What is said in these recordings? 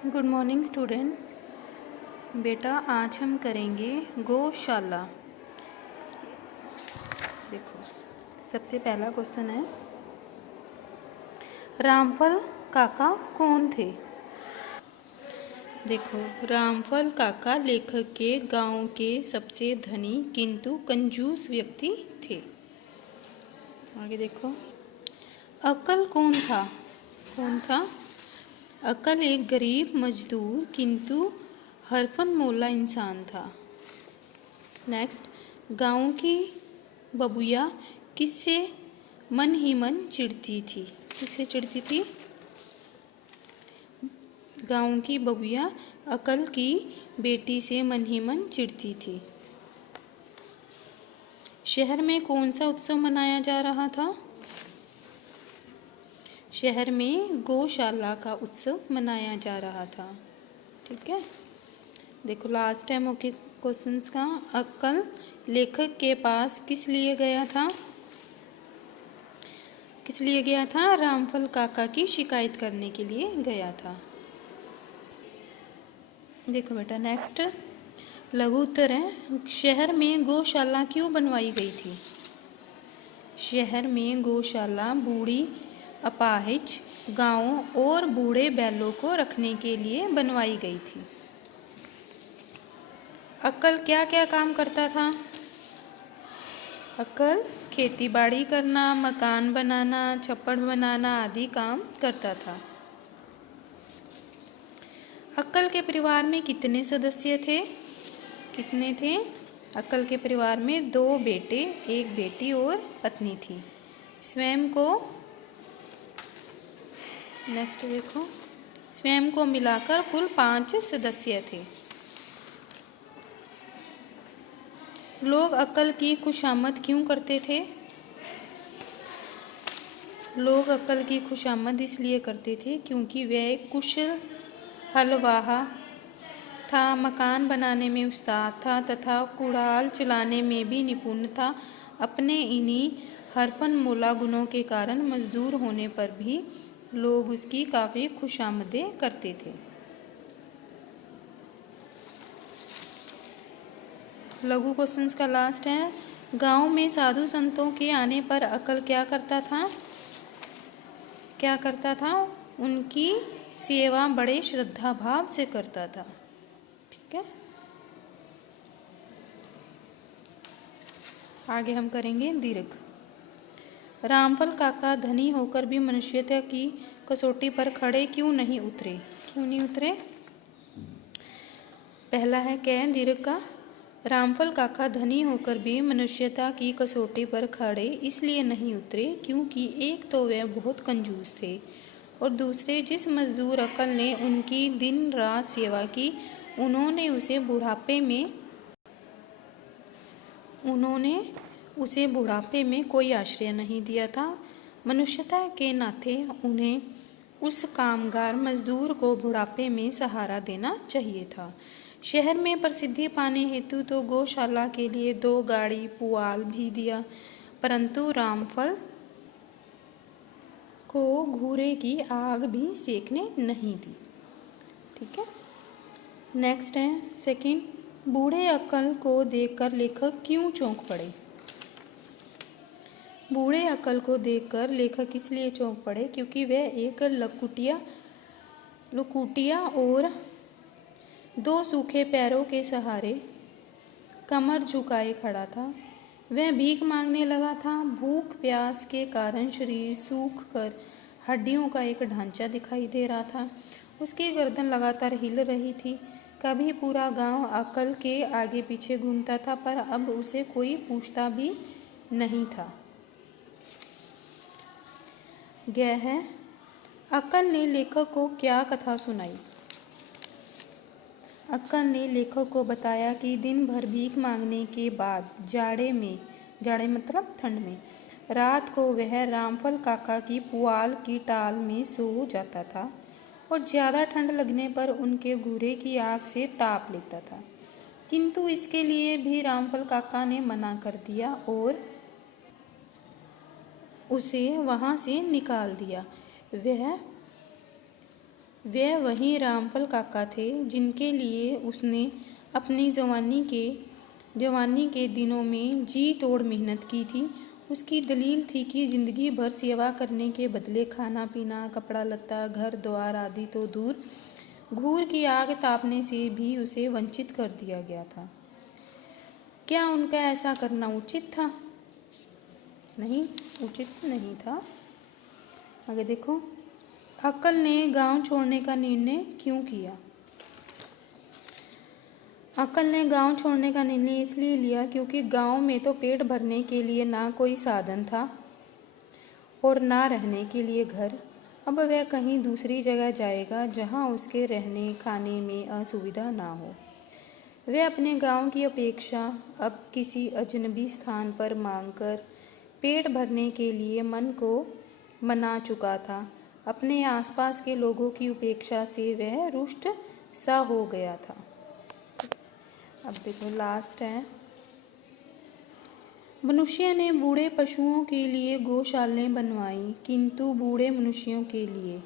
Good morning students. बेटा आज हम करेंगे गौशाला। देखो, सबसे पहला क्वेश्चन है, रामफल काका कौन थे? देखो, रामफल काका लेखक के गांव के सबसे धनी किंतु कंजूस व्यक्ति थे। आगे देखो, अक्कल कौन था? कौन था? अक्कल एक गरीब मजदूर किंतु हरफनमौला इंसान था। नेक्स्ट, गांव की बबुआ किससे मन ही मन चिढ़ती थी? किससे चिढ़ती थी? गांव की बबुआ अक्कल की बेटी से मन ही मन चिढ़ती थी। शहर में कौन सा उत्सव मनाया जा रहा था? शहर में गौशाला का उत्सव मनाया जा रहा था। ठीक है, देखो लास्ट टाइम ओके क्वेश्चंस का, अक्कल लेखक के पास किस लिए गया था? किस लिए गया था? रामफल काका की शिकायत करने के लिए गया था। देखो बेटा नेक्स्ट लघु उत्तर है, शहर में गौशाला क्यों बनवाई गई थी? शहर में गौशाला बूढ़ी अपाहिज गायों और बूढ़े बैलों को रखने के लिए बनवाई गई थी। अक्कल क्या क्या काम करता था? अक्कल खेती बाड़ी करना, मकान बनाना, छप्पड़ बनाना आदि काम करता था। अक्कल के परिवार में कितने सदस्य थे? कितने थे? अक्कल के परिवार में 2 बेटे, 1 बेटी और पत्नी थी। स्वयं को नेक्स्ट देखो, स्वयं को मिलाकर कुल 5 सदस्य थे। लोग अक्कल की खुशामद क्यों करते थे? लोग अक्कल की खुशामद इसलिए करते थे क्योंकि वह एक कुशल हलवाहा था, मकान बनाने में उस्ताद था तथा कुड़ाल चलाने में भी निपुण था। अपने इन्हीं हरफनमौला गुणों के कारण मजदूर होने पर भी लोग उसकी काफ़ी खुशामदें करते थे। लघु क्वेश्चंस का लास्ट है, गांव में साधु संतों के आने पर अक्कल क्या करता था? क्या करता था? उनकी सेवा बड़े श्रद्धा भाव से करता था। ठीक है, आगे हम करेंगे दीर्घ। रामफल काका धनी होकर भी मनुष्यता की कसौटी पर खड़े क्यों नहीं उतरे? क्यों नहीं उतरे? पहला है कै दीर्घ का, रामफल काका धनी होकर भी मनुष्यता की कसौटी पर खड़े इसलिए नहीं उतरे क्योंकि एक तो वे बहुत कंजूस थे और दूसरे जिस मजदूर अक्कल ने उनकी दिन रात सेवा की उन्होंने उसे बुढ़ापे में कोई आश्रय नहीं दिया था। मनुष्यता के नाते उन्हें उस कामगार मजदूर को बुढ़ापे में सहारा देना चाहिए था। शहर में प्रसिद्धि पाने हेतु तो गौशाला के लिए 2 गाड़ी पुआल भी दिया, परंतु रामफल को घूरे की आग भी सेकने नहीं दी। ठीक है, नेक्स्ट है सेकंड, बूढ़े अक्कल को देखकर लेखक क्यों चौंक पड़े? बूढ़े अक्कल को देखकर लेखक इसलिए चौंक पड़े क्योंकि वह एक लुकुटिया और 2 सूखे पैरों के सहारे कमर झुकाए खड़ा था। वह भीख मांगने लगा था। भूख प्यास के कारण शरीर सूख कर हड्डियों का एक ढांचा दिखाई दे रहा था। उसकी गर्दन लगातार हिल रही थी। कभी पूरा गांव अक्कल के आगे पीछे घूमता था पर अब उसे कोई पूछता भी नहीं था। यह है, अक्कल ने लेखक को क्या कथा सुनाई? अक्कल ने लेखक को बताया कि दिन भर भीख मांगने के बाद जाड़े मतलब ठंड में, रात को वह रामफल काका की पुआल की टाल में सो जाता था और ज़्यादा ठंड लगने पर उनके घूरे की आग से ताप लेता था, किंतु इसके लिए भी रामफल काका ने मना कर दिया और उसे वहाँ से निकाल दिया। वह वे वही रामफल काका थे जिनके लिए उसने अपनी जवानी के दिनों में जी तोड़ मेहनत की थी। उसकी दलील थी कि जिंदगी भर सेवा करने के बदले खाना पीना, कपड़ा लत्ता, घर द्वार आदि तो दूर, घूर की आग तापने से भी उसे वंचित कर दिया गया था। क्या उनका ऐसा करना उचित था? नहीं, उचित नहीं था। आगे देखो, अक्कल ने गांव छोड़ने का निर्णय क्यों किया? अक्कल ने गांव छोड़ने का निर्णय इसलिए लिया क्योंकि गांव में तो पेट भरने के लिए ना कोई साधन था और ना रहने के लिए घर। अब वह कहीं दूसरी जगह जाएगा जहां उसके रहने खाने में असुविधा ना हो। वह अपने गांव की अपेक्षा अब किसी अजनबी स्थान पर मांगकर पेट भरने के लिए मन को मना चुका था। अपने आसपास के लोगों की उपेक्षा से वह रुष्ट सा हो गया था। अब देखो लास्ट है, मनुष्य ने बूढ़े पशुओं के लिए गौशालाएं बनवाई किंतु बूढ़े मनुष्यों के लिए,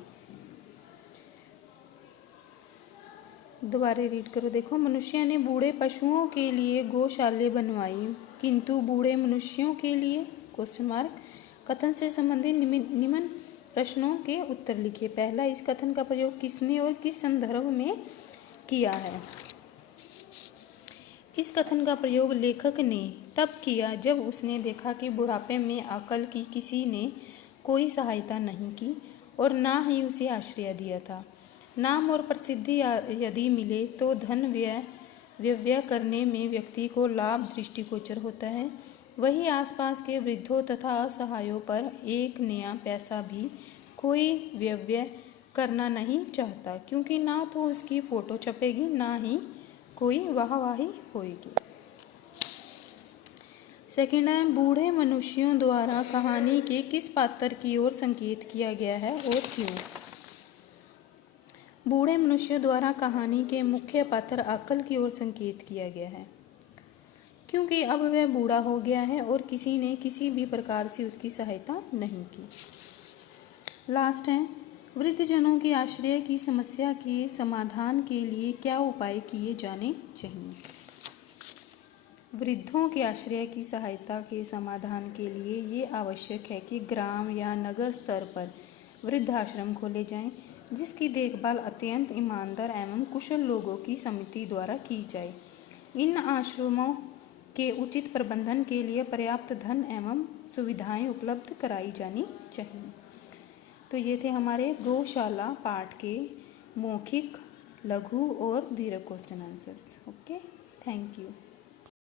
दोबारा रीड करो। देखो, मनुष्य ने बूढ़े पशुओं के लिए गौशालाएं बनवाई किंतु बूढ़े मनुष्यों के लिए क्वेश्चन मार्क। कथन से संबंधित निम्न प्रश्नों के उत्तर लिखिए। पहला, इस कथन का प्रयोग किसने और किस संदर्भ में किया है? इस कथन का प्रयोग लेखक ने तब किया जब उसने देखा कि बुढ़ापे में अक्कल की किसी ने कोई सहायता नहीं की और ना ही उसे आश्रय दिया था। नाम और प्रसिद्धि यदि मिले तो धन व्यय करने में व्यक्ति को लाभ दृष्टिगोचर होता है। वही आसपास के वृद्धों तथा असहायों पर एक नया पैसा भी कोई व्यय करना नहीं चाहता, क्योंकि ना तो उसकी फोटो छपेगी ना ही कोई वाहवाही होगी। सेकंड है, बूढ़े मनुष्यों द्वारा कहानी के किस पात्र की ओर संकेत किया गया है और क्यों? बूढ़े मनुष्यों द्वारा कहानी के मुख्य पात्र अक्कल की ओर संकेत किया गया है क्योंकि अब वह बूढ़ा हो गया है और किसी ने किसी भी प्रकार से उसकी सहायता नहीं की। लास्ट है, वृद्धजनों की आश्रय की समस्या के समाधान के लिए क्या उपाय किए जाने चाहिए? वृद्धों के आश्रय की सहायता के समाधान के लिए ये आवश्यक है कि ग्राम या नगर स्तर पर वृद्धाश्रम खोले जाएं, जिसकी देखभाल अत्यंत ईमानदार एवं कुशल लोगों की समिति द्वारा की जाए। इन आश्रमों के उचित प्रबंधन के लिए पर्याप्त धन एवं सुविधाएं उपलब्ध कराई जानी चाहिए। तो ये थे हमारे गौशाला पाठ के मौखिक, लघु और दीर्घ question answers. Okay, thank you.